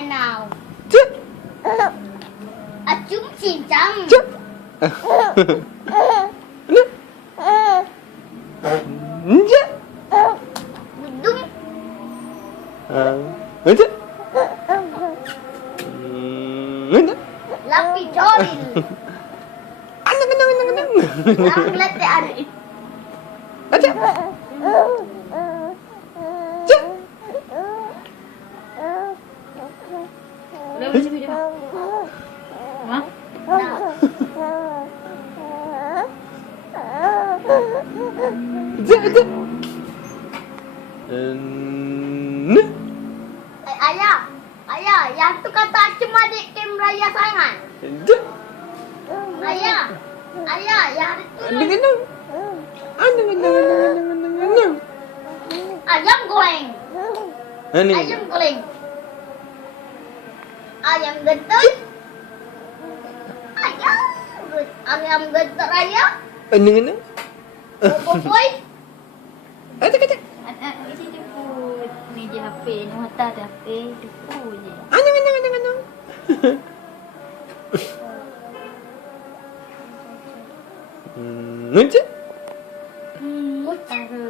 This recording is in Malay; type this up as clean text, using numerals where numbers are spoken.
right now. Chứ. Chúng chìm chậm. Chứ. Nè. Chứ. Đúng. Chứ. Nè. Lapi Jory. Anang. Ang late ari. Aja. Chứ. Udah masih video. Hah? Chứ. Chứ. Nè. Ayah, yang tu kata Acem adik Kem Raya sangat. Chứ. Ayah, yang itu Anang. ayam goreng. Ini. Ayam goreng. Ayam getuk. Ayam getuk raya. Anang. Boboiboy. Aja. Ini jemput ni je HP ni mata ada HP tu je. Anang. Nunjuk. Cara